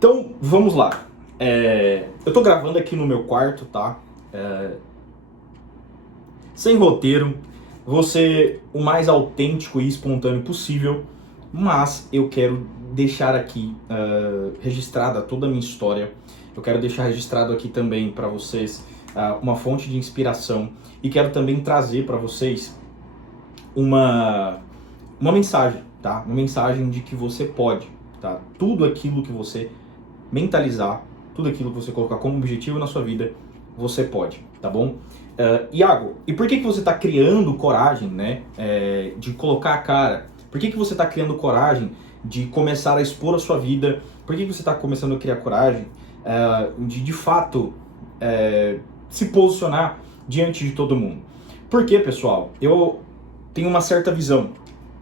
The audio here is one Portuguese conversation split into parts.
Então, vamos lá. Eu tô gravando aqui no meu quarto, tá? Sem roteiro, vou ser o mais autêntico e espontâneo possível, mas eu quero deixar aqui registrada toda a minha história. Eu quero deixar registrado aqui também para vocês uma fonte de inspiração e quero também trazer para vocês uma mensagem, tá? Uma mensagem de que você pode, tá? Tudo aquilo que você mentalizar, tudo aquilo que você colocar como objetivo na sua vida, você pode, tá bom? Iago, e por que você está criando coragem, né, de colocar a cara? Por que você está criando coragem de começar a expor a sua vida? Por que você está começando a criar coragem de fato, se posicionar diante de todo mundo? Porque, pessoal, eu tenho uma certa visão.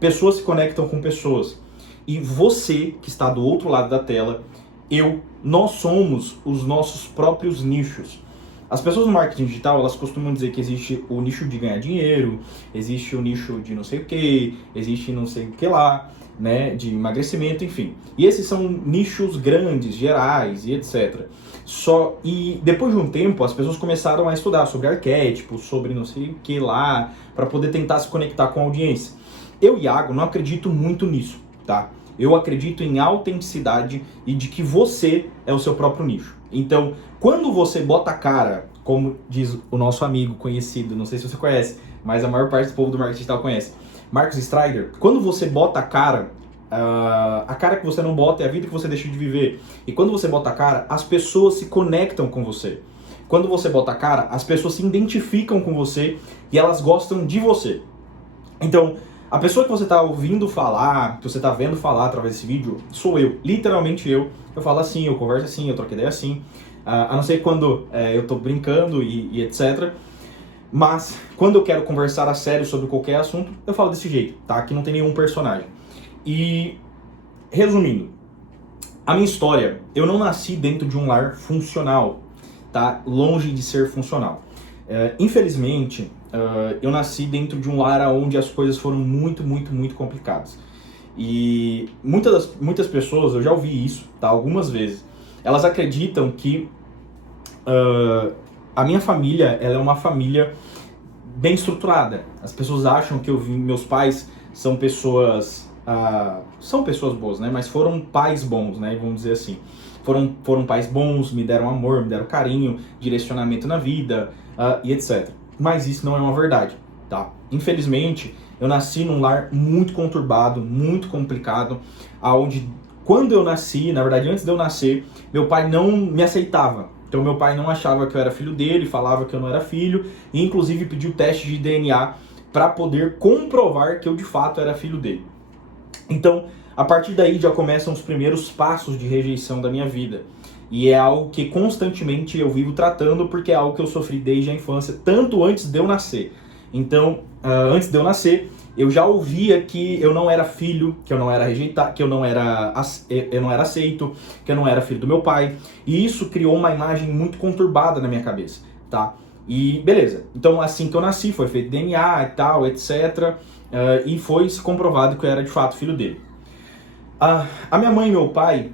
Pessoas se conectam com pessoas. E você, que está do outro lado da tela, nós somos os nossos próprios nichos. As pessoas no marketing digital, elas costumam dizer que existe o nicho de ganhar dinheiro, existe o nicho de não sei o que, existe não sei o que lá, né, de emagrecimento, enfim. E esses são nichos grandes, gerais e etc. E depois de um tempo, as pessoas começaram a estudar sobre arquétipos, sobre não sei o que lá, para poder tentar se conectar com a audiência. Eu, Iago, não acredito muito nisso, tá? Eu acredito em autenticidade e de que você é o seu próprio nicho. Então, quando você bota a cara, como diz o nosso amigo conhecido, não sei se você conhece, mas a maior parte do povo do marketing digital conhece, Marcus Strider, quando você bota a cara que você não bota é a vida que você deixa de viver. E quando você bota a cara, as pessoas se conectam com você. Quando você bota a cara, as pessoas se identificam com você e elas gostam de você. Então, a pessoa que você está ouvindo falar, que você está vendo falar através desse vídeo, sou eu, literalmente eu. Eu falo assim, eu converso assim, eu troco ideia assim, a não ser quando eu estou brincando e etc. Mas, quando eu quero conversar a sério sobre qualquer assunto, eu falo desse jeito, tá? Aqui não tem nenhum personagem. E, resumindo, a minha história, eu não nasci dentro de um lar funcional, tá? Longe de ser funcional. Infelizmente, eu nasci dentro de um lar onde as coisas foram muito, muito, muito complicadas. E muitas pessoas, eu já ouvi isso, tá? Algumas vezes, elas acreditam que a minha família, ela é uma família bem estruturada. As pessoas acham que meus pais são pessoas boas, né? Mas foram pais bons, né? Vamos dizer assim. Foram pais bons, me deram amor, me deram carinho, direcionamento na vida e etc. Mas isso não é uma verdade, tá? Infelizmente, eu nasci num lar muito conturbado, muito complicado, onde quando eu nasci, na verdade antes de eu nascer, meu pai não me aceitava. Então meu pai não achava que eu era filho dele, falava que eu não era filho, e inclusive pediu teste de DNA para poder comprovar que eu de fato era filho dele. Então, a partir daí já começam os primeiros passos de rejeição da minha vida. E é algo que constantemente eu vivo tratando, porque é algo que eu sofri desde a infância, tanto antes de eu nascer. Então, antes de eu nascer, eu já ouvia que eu não era filho, que eu não era rejeitado, que eu não era aceito, que eu não era filho do meu pai. E isso criou uma imagem muito conturbada na minha cabeça, tá? E beleza, então assim que eu nasci, foi feito DNA e tal, etc. E foi se comprovado que eu era de fato filho dele. A minha mãe e meu pai,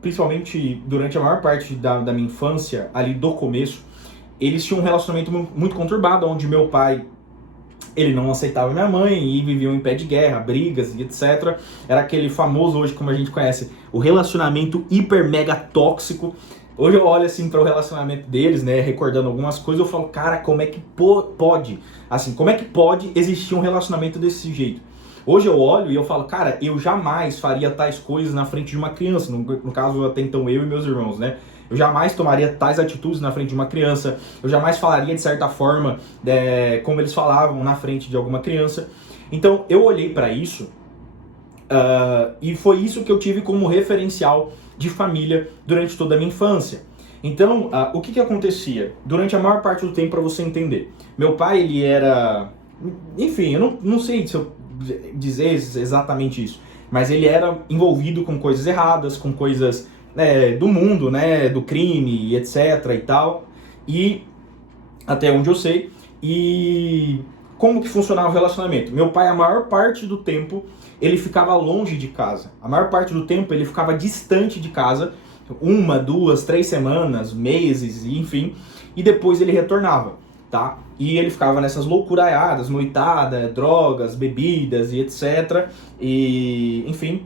principalmente durante a maior parte da minha infância, ali do começo, eles tinham um relacionamento muito conturbado, onde meu pai, ele não aceitava minha mãe e viviam em pé de guerra, brigas e etc. Era aquele famoso, hoje como a gente conhece, o relacionamento hiper mega tóxico. Hoje eu olho assim para o relacionamento deles, né, recordando algumas coisas, eu falo, cara, como é que pode? Assim, como é que pode existir um relacionamento desse jeito? Hoje eu olho e eu falo, cara, eu jamais faria tais coisas na frente de uma criança, no caso até então eu e meus irmãos, né? Eu jamais tomaria tais atitudes na frente de uma criança, eu jamais falaria de certa forma como eles falavam na frente de alguma criança. Então eu olhei para isso e foi isso que eu tive como referencial de família durante toda a minha infância. Então, o que acontecia? Durante a maior parte do tempo, para você entender, meu pai, ele era... Enfim, eu não sei se eu dizer exatamente isso, mas ele era envolvido com coisas erradas, com coisas do mundo, né, do crime, etc e tal, e até onde eu sei. E como que funcionava o relacionamento? Meu pai, a maior parte do tempo, ele ficava longe de casa. A maior parte do tempo ele ficava distante de casa, 1, 2, 3 semanas, meses, enfim, e depois ele retornava, tá? E ele ficava nessas loucuraiadas, noitada, drogas, bebidas e etc, e enfim,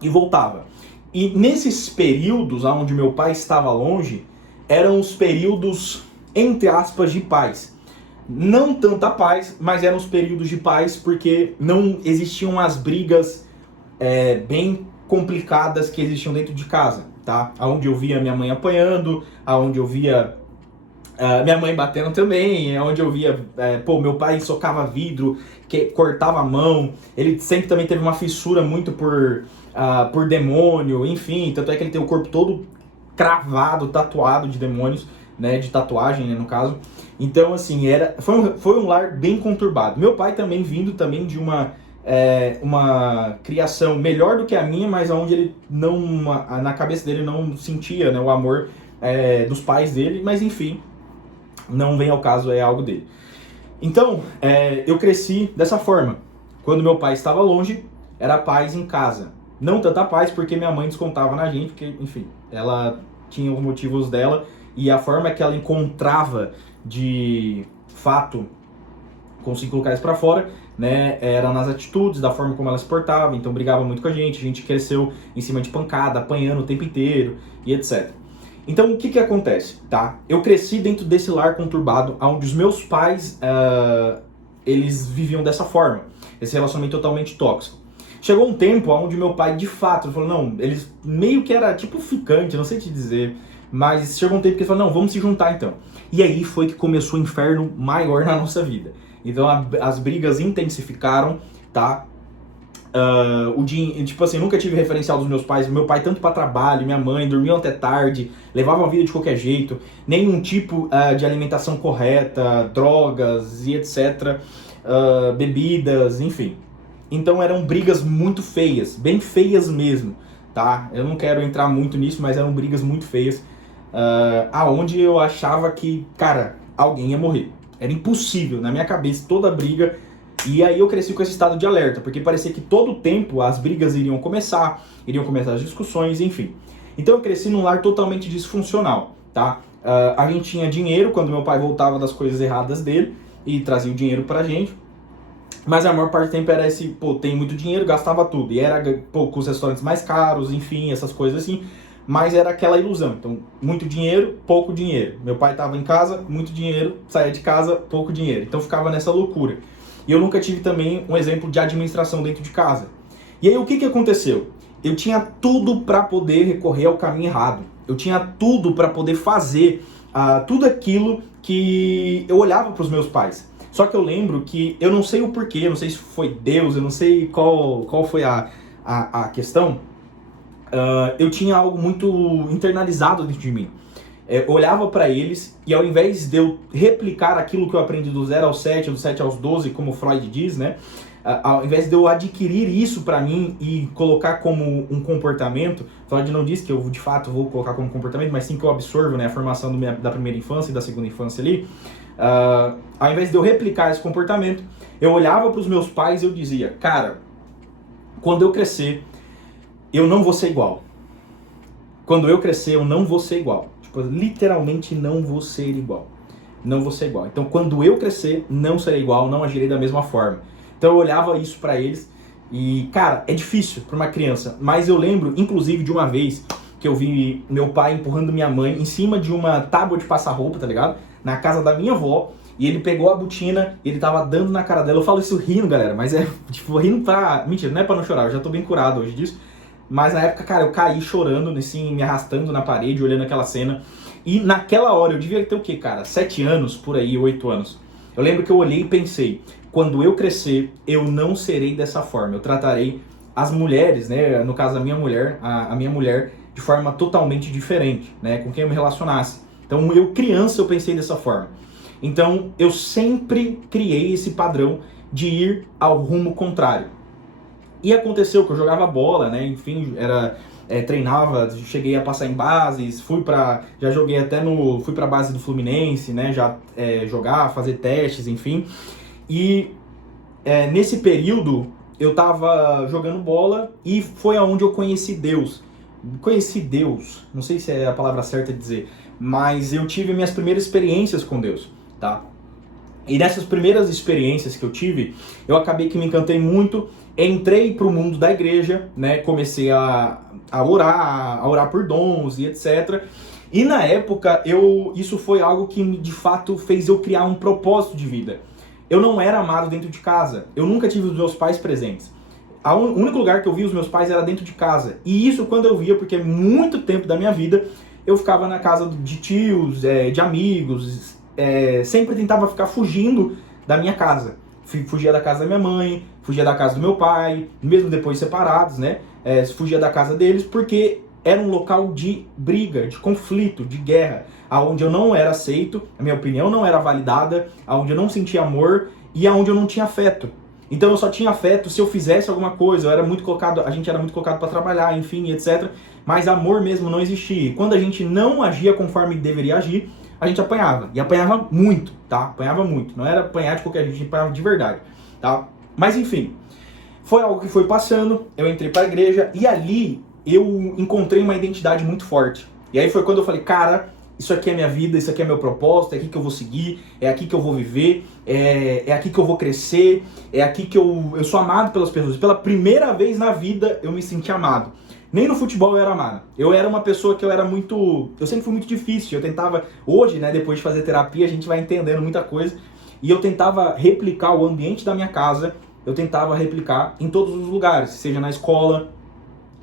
e voltava. E nesses períodos onde meu pai estava longe, eram os períodos, entre aspas, de paz. Não tanta paz, mas eram os períodos de paz porque não existiam as brigas bem complicadas que existiam dentro de casa, tá? Onde eu via minha mãe apanhando, onde eu via minha mãe batendo também, onde eu via, meu pai socava vidro, que cortava a mão, ele sempre também teve uma fissura muito por demônio, enfim, tanto é que ele tem o corpo todo cravado, tatuado de demônios, né, de tatuagem, né, no caso. Então, assim, foi um lar bem conturbado. Meu pai também vindo também de uma criação melhor do que a minha, mas onde ele não, na cabeça dele não sentia, né, o amor dos pais dele, mas enfim, não vem ao caso, é algo dele. Então, eu cresci dessa forma. Quando meu pai estava longe, era paz em casa. Não tanta paz porque minha mãe descontava na gente, porque, enfim, ela tinha os motivos dela e a forma que ela encontrava de fato conseguir colocar isso pra fora, né, era nas atitudes, da forma como ela se portava, então brigava muito com a gente cresceu em cima de pancada, apanhando o tempo inteiro e etc. Então o que acontece, tá? Eu cresci dentro desse lar conturbado, onde os meus pais, eles viviam dessa forma, esse relacionamento totalmente tóxico. Chegou um tempo onde meu pai, de fato, falou, não, eles meio que era tipo ficante, não sei te dizer, mas chegou um tempo que ele falou, não, vamos se juntar então. E aí foi que começou o inferno maior na nossa vida. Então as brigas intensificaram, tá? Tipo assim, nunca tive referencial dos meus pais. Meu pai tanto para trabalho, minha mãe, dormiam até tarde, levavam a vida de qualquer jeito, nenhum tipo de alimentação correta, drogas e etc, bebidas, enfim. Então eram brigas muito feias, bem feias mesmo, tá? Eu não quero entrar muito nisso, mas eram brigas muito feias, aonde eu achava que, cara, alguém ia morrer. Era impossível, na minha cabeça, toda briga. E aí eu cresci com esse estado de alerta, porque parecia que todo tempo as brigas iriam começar as discussões, enfim. Então eu cresci num lar totalmente disfuncional, tá? A gente tinha dinheiro quando meu pai voltava das coisas erradas dele e trazia o dinheiro pra gente. Mas a maior parte do tempo era esse, tem muito dinheiro, gastava tudo. E era, com os restaurantes mais caros, enfim, essas coisas assim. Mas era aquela ilusão. Então, muito dinheiro, pouco dinheiro. Meu pai estava em casa, muito dinheiro, saía de casa, pouco dinheiro. Então ficava nessa loucura. E eu nunca tive também um exemplo de administração dentro de casa. E aí o que aconteceu? Eu tinha tudo para poder recorrer ao caminho errado. Eu tinha tudo para poder fazer tudo aquilo que eu olhava para os meus pais. Só que eu lembro que, eu não sei o porquê, eu não sei se foi Deus, eu não sei qual foi a questão, eu tinha algo muito internalizado dentro de mim. Eu olhava para eles e ao invés de eu replicar aquilo que eu aprendi do 0 ao 7, do 7 aos 12, como Freud diz, né? Ao invés de eu adquirir isso para mim e colocar como um comportamento, Freud não diz que eu de fato vou colocar como comportamento, mas sim que eu absorvo, né, a formação da primeira infância e da segunda infância ali. Ao invés de eu replicar esse comportamento, eu olhava para os meus pais e eu dizia, cara, quando eu crescer, eu não vou ser igual. Quando eu crescer, eu não vou ser igual. Tipo, literalmente não vou ser igual. Não vou ser igual. Então, quando eu crescer, não serei igual, não agirei da mesma forma. Então, eu olhava isso para eles e, cara, é difícil para uma criança. Mas eu lembro, inclusive, de uma vez que eu vi meu pai empurrando minha mãe em cima de uma tábua de passar roupa, tá ligado? Na casa da minha avó, e ele pegou a botina e ele tava dando na cara dela. Eu falo isso rindo, galera, mas tipo, rindo pra... Mentira, não é pra não chorar, eu já tô bem curado hoje disso. Mas na época, cara, eu caí chorando, assim, me arrastando na parede, olhando aquela cena. E naquela hora, eu devia ter o quê, cara? 7 anos, por aí, 8 anos. Eu lembro que eu olhei e pensei, quando eu crescer, eu não serei dessa forma. Eu tratarei as mulheres, né, no caso da minha mulher, a minha mulher, de forma totalmente diferente, né, com quem eu me relacionasse. Então, eu criança, eu pensei dessa forma. Então, eu sempre criei esse padrão de ir ao rumo contrário. E aconteceu que eu jogava bola, né, enfim, treinava, cheguei a passar em bases, já joguei até fui pra base do Fluminense, né, jogar, fazer testes, enfim. E nesse período, eu tava jogando bola e foi aonde eu conheci Deus. Conheci Deus, não sei se é a palavra certa de dizer, mas eu tive minhas primeiras experiências com Deus, tá? E nessas primeiras experiências que eu tive, eu acabei que me encantei muito, entrei pro mundo da igreja, né? Comecei a orar por dons e etc. E na época, isso foi algo que de fato fez eu criar um propósito de vida. Eu não era amado dentro de casa, eu nunca tive os meus pais presentes. O único lugar que eu via os meus pais era dentro de casa. E isso quando eu via, porque muito tempo da minha vida eu ficava na casa de tios, de amigos, sempre tentava ficar fugindo da minha casa. Fugia da casa da minha mãe, fugia da casa do meu pai, mesmo depois separados, né? Fugia da casa deles, porque era um local de briga, de conflito, de guerra, aonde eu não era aceito, a minha opinião não era validada, aonde eu não sentia amor e aonde eu não tinha afeto. Então eu só tinha afeto se eu fizesse alguma coisa, a gente era muito colocado para trabalhar, enfim, etc. Mas amor mesmo não existia. E quando a gente não agia conforme deveria agir, a gente apanhava. E apanhava muito, tá? Apanhava muito. Não era apanhar de qualquer jeito, a gente apanhava de verdade, tá? Mas enfim, foi algo que foi passando, eu entrei para a igreja e ali eu encontrei uma identidade muito forte. E aí foi quando eu falei, cara, isso aqui é minha vida, isso aqui é meu propósito, é aqui que eu vou seguir, é aqui que eu vou viver, é aqui que eu vou crescer, é aqui que eu sou amado pelas pessoas. Pela primeira vez na vida eu me senti amado. Nem no futebol eu era amado. Eu era uma pessoa que eu sempre fui muito difícil. Eu tentava, hoje, né, depois de fazer terapia, a gente vai entendendo muita coisa. E eu tentava replicar o ambiente da minha casa, eu tentava replicar em todos os lugares, seja na escola,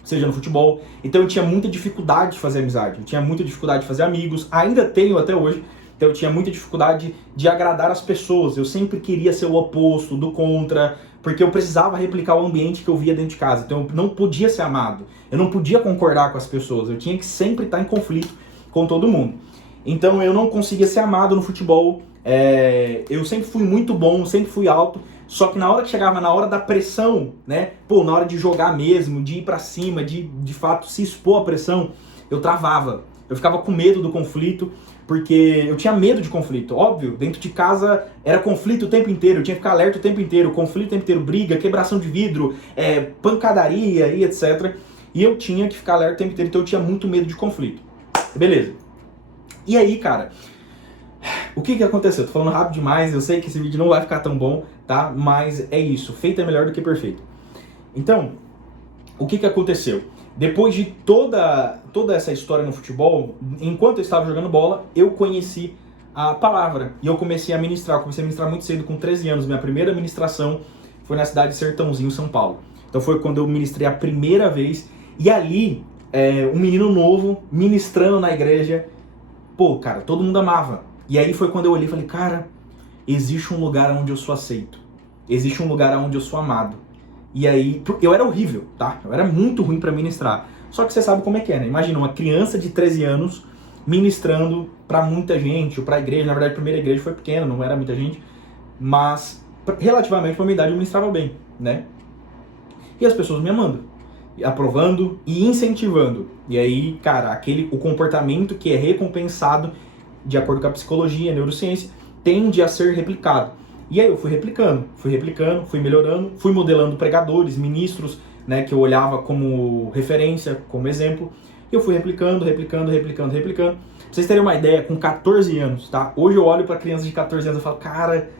seja no futebol. Então eu tinha muita dificuldade de fazer amizade, eu tinha muita dificuldade de fazer amigos, ainda tenho até hoje. Então eu tinha muita dificuldade de agradar as pessoas, eu sempre queria ser o oposto, do contra, porque eu precisava replicar o ambiente que eu via dentro de casa. Então eu não podia ser amado, eu não podia concordar com as pessoas, eu tinha que sempre estar em conflito com todo mundo. Então eu não conseguia ser amado no futebol, eu sempre fui muito bom, sempre fui alto, só que na hora que chegava na hora da pressão, né, na hora de jogar mesmo, de ir pra cima, de fato se expor à pressão, eu travava. Eu ficava com medo do conflito, porque eu tinha medo de conflito. Óbvio, dentro de casa era conflito o tempo inteiro, eu tinha que ficar alerta o tempo inteiro, conflito o tempo inteiro, briga, quebração de vidro, pancadaria e etc. E eu tinha que ficar alerta o tempo inteiro, então eu tinha muito medo de conflito. Beleza. E aí, cara, o que aconteceu? Tô falando rápido demais, eu sei que esse vídeo não vai ficar tão bom, tá? Mas é isso, feito é melhor do que perfeito. Então, o que aconteceu? Depois de toda essa história no futebol, enquanto eu estava jogando bola, eu conheci a palavra. E eu comecei a ministrar. Eu comecei a ministrar muito cedo, com 13 anos. Minha primeira ministração foi na cidade de Sertãozinho, São Paulo. Então foi quando eu ministrei a primeira vez. E ali, um menino novo, ministrando na igreja. Pô, cara, todo mundo amava. E aí foi quando eu olhei e falei, cara, existe um lugar onde eu sou aceito. Existe um lugar onde eu sou amado. E aí, eu era horrível, tá? Eu era muito ruim pra ministrar. Só que você sabe como é que é, né? Imagina uma criança de 13 anos ministrando pra muita gente, ou pra igreja. Na verdade, a primeira igreja foi pequena, não era muita gente. Mas, relativamente pra minha idade, eu ministrava bem, né? E as pessoas me amando, aprovando e incentivando. E aí, cara, o comportamento que é recompensado, de acordo com a psicologia, a neurociência, tende a ser replicado. E aí eu fui replicando, fui melhorando, fui modelando pregadores, ministros, né, que eu olhava como referência, como exemplo, e eu fui replicando. Pra vocês terem uma ideia, com 14 anos, tá? Hoje eu olho pra crianças de 14 anos e falo, cara,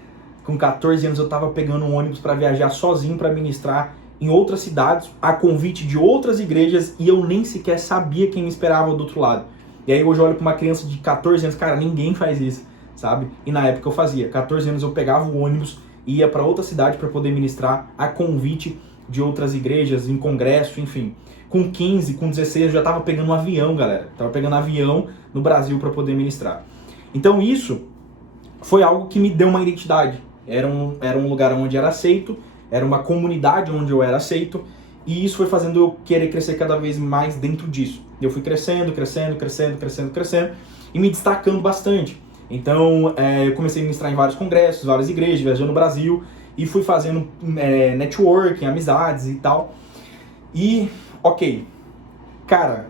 com 14 anos eu tava pegando um ônibus para viajar sozinho para ministrar em outras cidades, a convite de outras igrejas, e eu nem sequer sabia quem me esperava do outro lado. E aí hoje eu olho pra uma criança de 14 anos, cara, ninguém faz isso, sabe? E na época eu fazia. 14 anos eu pegava o ônibus e ia para outra cidade para poder ministrar a convite de outras igrejas, em congresso, enfim. Com 15, com 16 eu já tava pegando um avião, galera. Tava pegando avião no Brasil para poder ministrar. Então isso foi algo que me deu uma identidade. Era um lugar onde era aceito, era uma comunidade onde eu era aceito, e isso foi fazendo eu querer crescer cada vez mais dentro disso. Eu fui crescendo, e me destacando bastante. Então, eu comecei a ministrar em vários congressos, várias igrejas, viajando no Brasil, e fui fazendo networking, amizades e tal. E, ok, cara,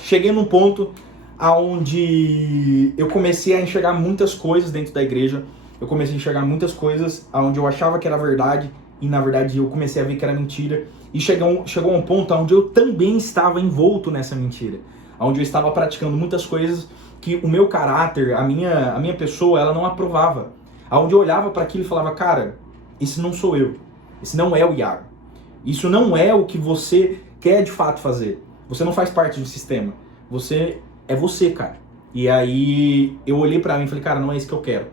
cheguei num ponto onde eu comecei a enxergar muitas coisas dentro da igreja, eu comecei a enxergar muitas coisas onde eu achava que era verdade, e na verdade eu comecei a ver que era mentira. E chegou a um ponto onde eu também estava envolto nessa mentira. Onde eu estava praticando muitas coisas que o meu caráter, a minha pessoa, ela não aprovava. Onde eu olhava para aquilo e falava, cara, esse não sou eu. Esse não é o Iago. Isso não é o que você quer de fato fazer. Você não faz parte do sistema. Você é você, cara. E aí eu olhei pra mim e falei, cara, não é isso que eu quero.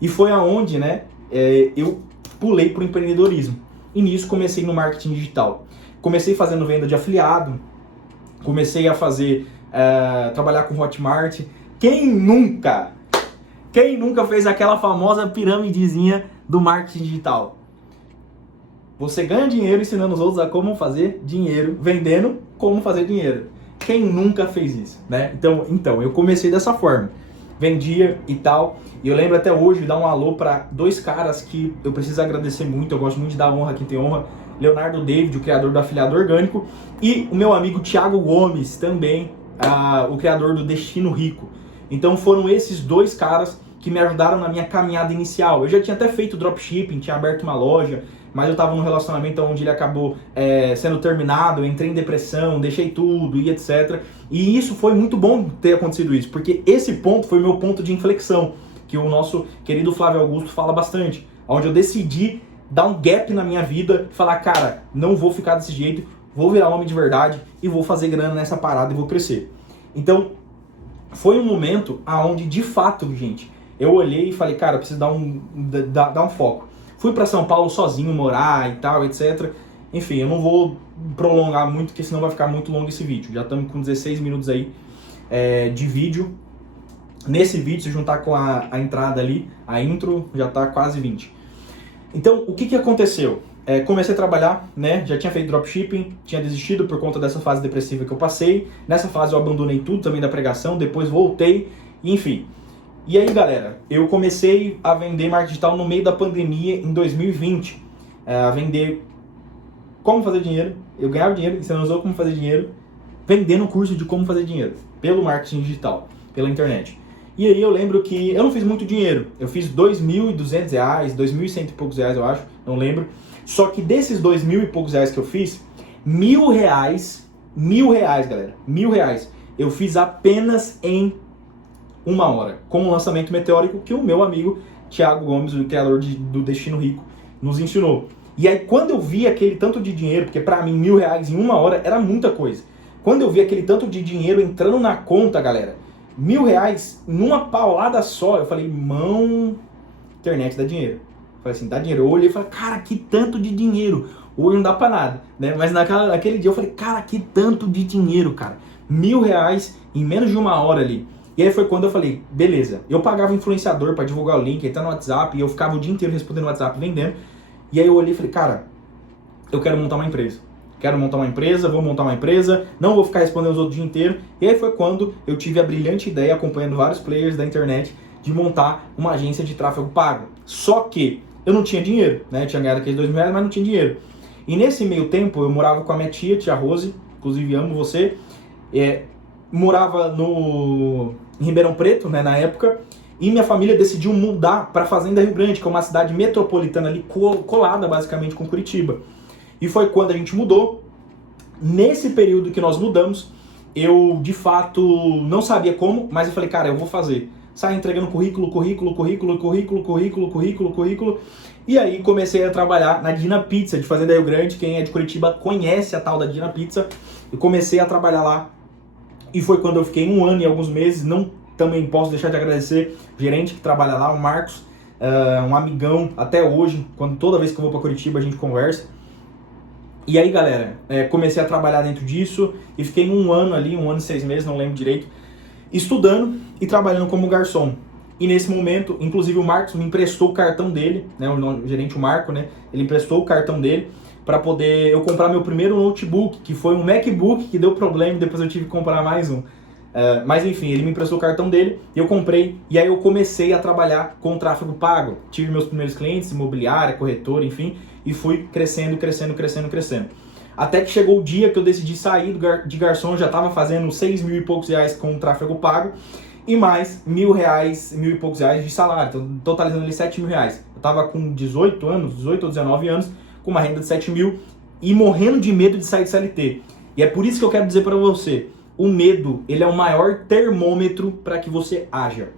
E foi aonde, né, eu pulei pro empreendedorismo. E nisso comecei no marketing digital. Comecei fazendo venda de afiliado. Comecei a fazer, trabalhar com Hotmart. Quem nunca fez aquela famosa piramidezinha do marketing digital? Você ganha dinheiro ensinando os outros a como fazer dinheiro, vendendo como fazer dinheiro. Quem nunca fez isso, né? Então eu comecei dessa forma. Vendia e tal. E eu lembro até hoje de dar um alô para dois caras que eu preciso agradecer muito. Eu gosto muito de dar honra a quem tem honra. Leonardo David, o criador do Afiliado Orgânico. E o meu amigo Thiago Gomes, também o criador do Destino Rico. Então foram esses dois caras que me ajudaram na minha caminhada inicial. Eu já tinha até feito dropshipping, tinha aberto uma loja, mas eu estava num relacionamento onde ele acabou sendo terminado, eu entrei em depressão, deixei tudo e etc. E isso foi muito bom ter acontecido isso, porque esse ponto foi o meu ponto de inflexão, que o nosso querido Flávio Augusto fala bastante, onde eu decidi dar um gap na minha vida e falar, cara, não vou ficar desse jeito, vou virar homem de verdade e vou fazer grana nessa parada e vou crescer. Então, foi um momento onde, de fato, gente, eu olhei e falei, cara, eu preciso dar um foco. Fui para São Paulo sozinho morar e tal, etc. Enfim, eu não vou prolongar muito, porque senão vai ficar muito longo esse vídeo. Já estamos com 16 minutos aí de vídeo. Nesse vídeo, se juntar com a entrada ali, a intro, já está quase 20. Então, o que aconteceu? Comecei a trabalhar, né? Já tinha feito dropshipping, tinha desistido por conta dessa fase depressiva que eu passei. Nessa fase eu abandonei tudo também da pregação, depois voltei, enfim. E aí, galera, eu comecei a vender marketing digital no meio da pandemia em 2020. A vender como fazer dinheiro. Eu ganhava dinheiro, ensinando os outros como fazer dinheiro, vendendo o curso de como fazer dinheiro pelo marketing digital, pela internet. E aí eu lembro que eu não fiz muito dinheiro. Eu fiz R$2.200, R$2.100 e poucos reais, eu acho, não lembro. Só que desses R$2.000 e poucos reais que eu fiz, R$1.000, galera, R$1.000, eu fiz apenas em 1 hora, com um lançamento meteórico que o meu amigo Thiago Gomes, o criador do Destino Rico, nos ensinou. E aí quando eu vi aquele tanto de dinheiro, porque pra mim R$1.000 em 1 hora era muita coisa. Quando eu vi aquele tanto de dinheiro entrando na conta, galera, R$1.000 numa paulada só, eu falei, internet dá dinheiro. Eu falei assim, dá dinheiro. Eu olhei e falei, cara, que tanto de dinheiro. Hoje não dá pra nada, né? Mas naquele dia eu falei, cara, que tanto de dinheiro, cara. R$1.000 em menos de 1 hora ali. E aí foi quando eu falei, beleza. Eu pagava influenciador pra divulgar o link, entrar no WhatsApp, e eu ficava o dia inteiro respondendo no WhatsApp, vendendo. E aí eu olhei e falei, cara, eu quero montar uma empresa. Quero montar uma empresa, vou montar uma empresa, não vou ficar respondendo os outros o dia inteiro. E aí foi quando eu tive a brilhante ideia, acompanhando vários players da internet, de montar uma agência de tráfego pago. Só que eu não tinha dinheiro, né? Eu tinha ganhado aqueles R$2.000, mas não tinha dinheiro. E nesse meio tempo eu morava com a minha tia Rose, inclusive amo você. Morava em Ribeirão Preto, né, na época, e minha família decidiu mudar para Fazenda Rio Grande, que é uma cidade metropolitana ali, colada basicamente com Curitiba. E foi quando a gente mudou. Nesse período que nós mudamos, eu de fato não sabia como, mas eu falei, cara, eu vou fazer. Saí entregando currículo. E aí comecei a trabalhar na Dina Pizza, de Fazenda Rio Grande. Quem é de Curitiba conhece a tal da Dina Pizza. Eu comecei a trabalhar lá. E foi quando eu fiquei 1 ano e alguns meses. Também posso deixar de agradecer o gerente que trabalha lá, o Marcos, um amigão até hoje. Toda vez que eu vou para Curitiba a gente conversa. E aí, galera, comecei a trabalhar dentro disso e fiquei 1 ano ali, 1 ano e 6 meses, não lembro direito, estudando e trabalhando como garçom. E nesse momento, inclusive o Marcos me emprestou o cartão dele, né, o gerente, o Marco, né, ele emprestou o cartão dele para poder eu comprar meu primeiro notebook, que foi um MacBook que deu problema e depois eu tive que comprar mais um. Mas enfim, ele me emprestou o cartão dele, eu comprei e aí eu comecei a trabalhar com tráfego pago. Tive meus primeiros clientes, imobiliária, corretora, enfim, e fui crescendo. Até que chegou o dia que eu decidi sair de garçom, eu já estava fazendo 6.000 e poucos reais com tráfego pago e mais R$1.000 e poucos reais de salário, então totalizando ali R$7.000. Eu estava com 18 ou 19 anos, com uma renda de 7 mil e morrendo de medo de sair de CLT. E é por isso que eu quero dizer para você, o medo, ele é o maior termômetro para que você haja.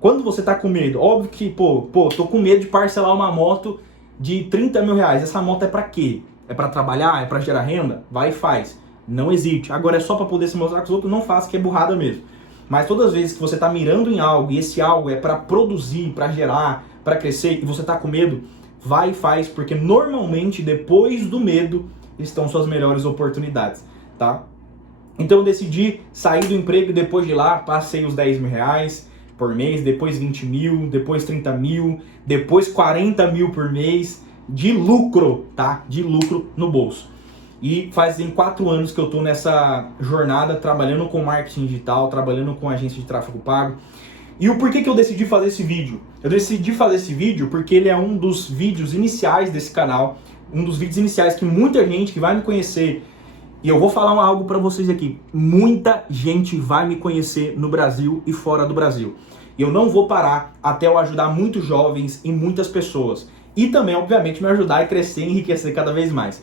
Quando você tá com medo, óbvio que, tô com medo de parcelar uma moto de 30 mil reais. Essa moto é para quê? É para trabalhar? É para gerar renda? Vai e faz. Não existe. Agora é só para poder se mostrar que os outros, não faça, que é burrada mesmo. Mas todas as vezes que você tá mirando em algo e esse algo é para produzir, para gerar, para crescer e você tá com medo, vai e faz, porque normalmente depois do medo estão suas melhores oportunidades, tá? Então eu decidi sair do emprego e depois de lá passei os 10 mil reais por mês, depois 20 mil, depois 30 mil, depois 40 mil por mês de lucro, tá? De lucro no bolso. E fazem 4 anos que eu tô nessa jornada trabalhando com marketing digital, trabalhando com agência de tráfego pago. E o porquê que eu decidi fazer esse vídeo? Eu decidi fazer esse vídeo porque ele é um dos vídeos iniciais desse canal, um dos vídeos iniciais que muita gente que vai me conhecer, e eu vou falar algo para vocês aqui, muita gente vai me conhecer no Brasil e fora do Brasil. E eu não vou parar até eu ajudar muitos jovens e muitas pessoas. E também, obviamente, me ajudar a crescer e enriquecer cada vez mais.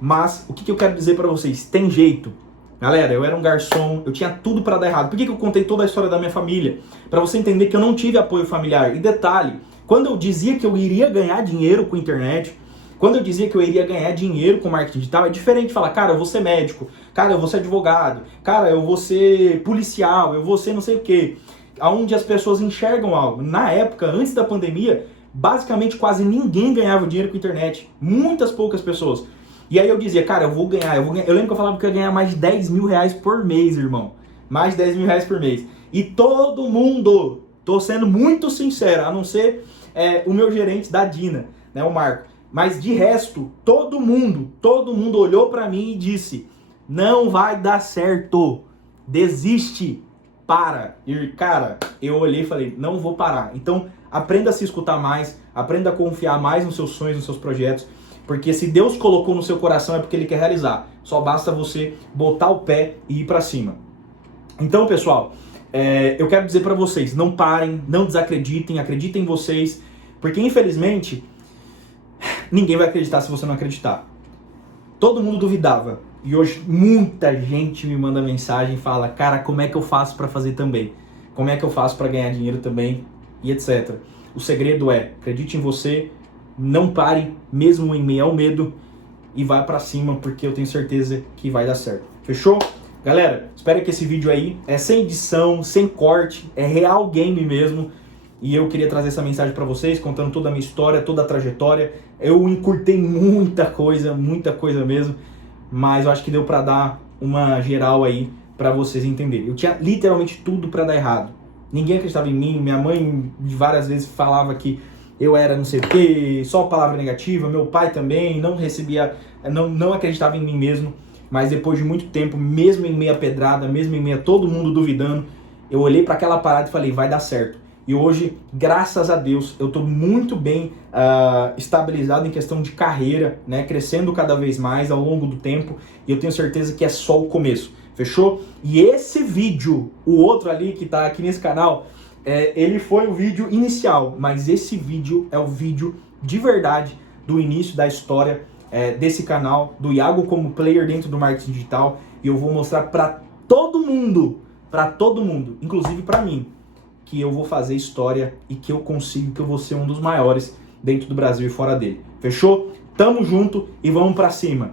Mas o que eu quero dizer para vocês? Tem jeito. Galera, eu era um garçom, eu tinha tudo para dar errado. Por que eu contei toda a história da minha família? Para você entender que eu não tive apoio familiar. E detalhe, quando eu dizia que eu iria ganhar dinheiro com a internet, quando eu dizia que eu iria ganhar dinheiro com marketing digital, é diferente de falar, cara, eu vou ser médico, cara, eu vou ser advogado, cara, eu vou ser policial, eu vou ser não sei o quê. Onde as pessoas enxergam algo. Na época, antes da pandemia, basicamente quase ninguém ganhava dinheiro com a internet. Muitas poucas pessoas. E aí eu dizia, cara, eu vou ganhar. Eu lembro que eu falava que eu ia ganhar mais de 10 mil reais por mês, irmão. Mais de 10 mil reais por mês. E todo mundo, tô sendo muito sincero, a não ser o meu gerente da Dina, né, o Marco. Mas de resto, todo mundo olhou pra mim e disse, não vai dar certo, desiste, para. E cara, eu olhei e falei, não vou parar. Então, aprenda a se escutar mais, aprenda a confiar mais nos seus sonhos, nos seus projetos. Porque se Deus colocou no seu coração é porque Ele quer realizar. Só basta você botar o pé e ir pra cima. Então, pessoal, eu quero dizer pra vocês, não parem, não desacreditem, acreditem em vocês. Porque, infelizmente, ninguém vai acreditar se você não acreditar. Todo mundo duvidava. E hoje muita gente me manda mensagem e fala, cara, como é que eu faço pra fazer também? Como é que eu faço pra ganhar dinheiro também? E etc. O segredo é, acredite em você, não pare, mesmo em meio ao medo, e vai pra cima, porque eu tenho certeza que vai dar certo. Fechou? Galera, espero que esse vídeo aí é sem edição, sem corte, é real game mesmo. E eu queria trazer essa mensagem pra vocês, contando toda a minha história, toda a trajetória. Eu encurtei muita coisa mesmo, mas eu acho que deu pra dar uma geral aí pra vocês entenderem. Eu tinha literalmente tudo pra dar errado. Ninguém acreditava em mim, minha mãe várias vezes falava que eu era não sei o que, só palavra negativa, meu pai também não acreditava em mim mesmo, mas depois de muito tempo, mesmo em meia pedrada, mesmo em meia todo mundo duvidando, eu olhei para aquela parada e falei, vai dar certo. E hoje, graças a Deus, eu estou muito bem estabilizado em questão de carreira, né, crescendo cada vez mais ao longo do tempo, e eu tenho certeza que é só o começo, fechou? E esse vídeo, o outro ali que está aqui nesse canal, ele foi o vídeo inicial, mas esse vídeo é o vídeo de verdade do início da história desse canal, do Iago como player dentro do marketing digital, e eu vou mostrar para todo mundo, inclusive para mim, que eu vou fazer história e que eu consigo, que eu vou ser um dos maiores dentro do Brasil e fora dele. Fechou? Tamo junto e vamos para cima.